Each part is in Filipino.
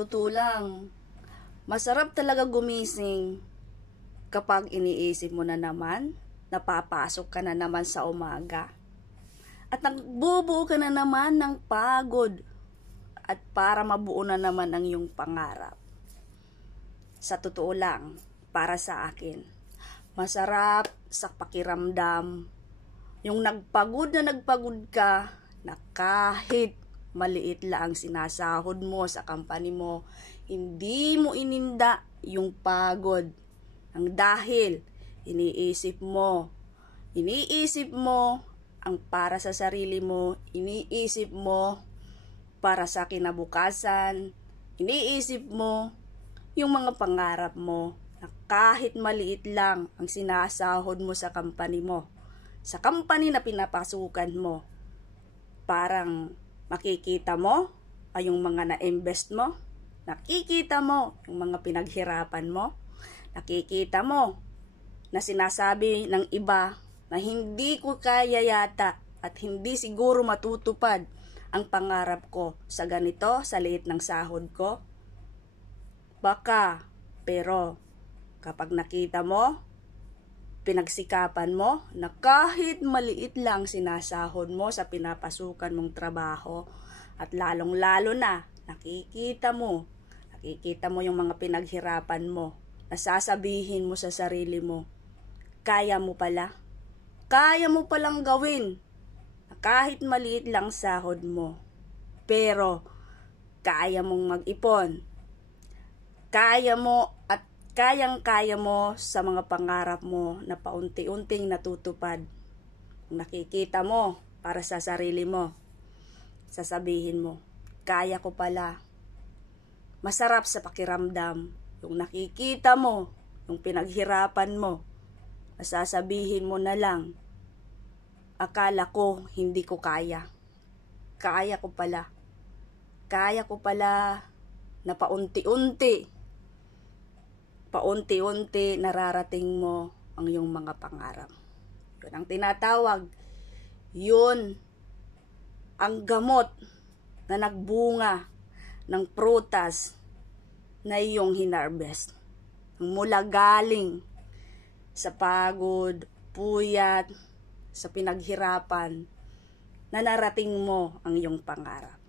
Totoo lang, masarap talaga gumising kapag iniisip mo na naman, napapasok ka na naman sa umaga. At nagbubuo ka na naman ng pagod at para mabuo na naman ang iyong pangarap. Sa totoo lang, para sa akin, masarap sa pakiramdam yung nagpagod ka na kahit maliit lang sinasahod mo sa company mo, hindi mo ininda yung pagod. Ang dahil iniisip mo ang para sa sarili mo, iniisip mo para sa kinabukasan, iniisip mo yung mga pangarap mo na kahit maliit lang ang sinasahod mo sa company mo, sa company na pinapasukan mo. Parang makikita mo ay yung mga na-invest mo, nakikita mo yung mga pinaghirapan mo, nakikita mo na sinasabi ng iba na hindi ko kaya yata at hindi siguro matutupad ang pangarap ko sa ganito, sa liit ng sahod ko. Baka, pero kapag nakita mo, pinagsikapan mo na kahit maliit lang sinasahod mo sa pinapasukan mong trabaho at lalong-lalo na nakikita mo yung mga pinaghirapan mo, nasasabihin mo sa sarili mo, kaya mo palang gawin kahit maliit lang sahod mo, pero kaya mong mag-ipon, kaya mo at kayang-kaya mo sa mga pangarap mo na paunti-unting natutupad. Kung nakikita mo para sa sarili mo, sasabihin mo, kaya ko pala. Masarap sa pakiramdam yung nakikita mo, yung pinaghirapan mo, sasabihin mo na lang, akala ko hindi ko kaya. Kaya ko pala na paunti-unti nararating mo ang iyong mga pangarap. Yun ang tinatawag. Yun ang gamot na nagbunga ng prutas na iyong hinarvest. Mula galing sa pagod, puyat, sa pinaghirapan, na narating mo ang iyong pangarap.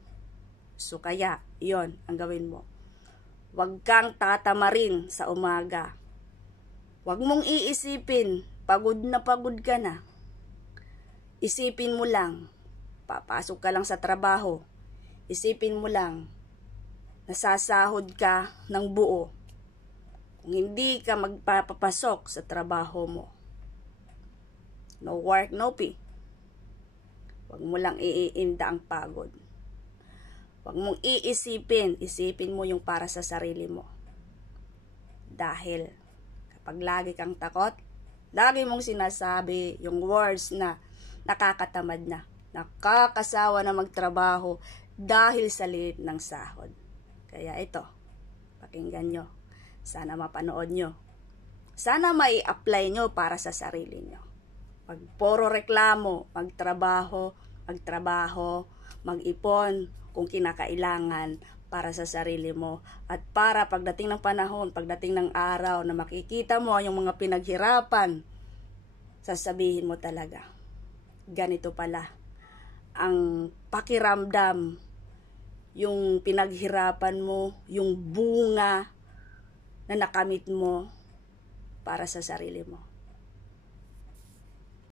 So kaya, yon ang gawin mo. Huwag kang tatamarin sa umaga. Huwag mong iisipin, pagod ka na. Isipin mo lang, papasok ka lang sa trabaho. Isipin mo lang, nasasahod ka ng buo. Kung hindi ka magpapasok sa trabaho mo, no work, no pay. Huwag mo lang iinda ang pagod. Huwag mong isipin mo yung para sa sarili mo. Dahil kapag lagi kang takot, lagi mong sinasabi yung words na nakakatamad na, nakakasawa na magtrabaho dahil sa liit ng sahod. Kaya ito, pakinggan nyo. Sana mapanood nyo. Sana mai-apply nyo para sa sarili nyo. Pag puro reklamo, magtrabaho, mag-ipon kung kinakailangan para sa sarili mo. At para pagdating ng panahon, pagdating ng araw na makikita mo yung mga pinaghirapan, sasabihin mo talaga, ganito pala ang pakiramdam, yung pinaghirapan mo, yung bunga na nakamit mo para sa sarili mo.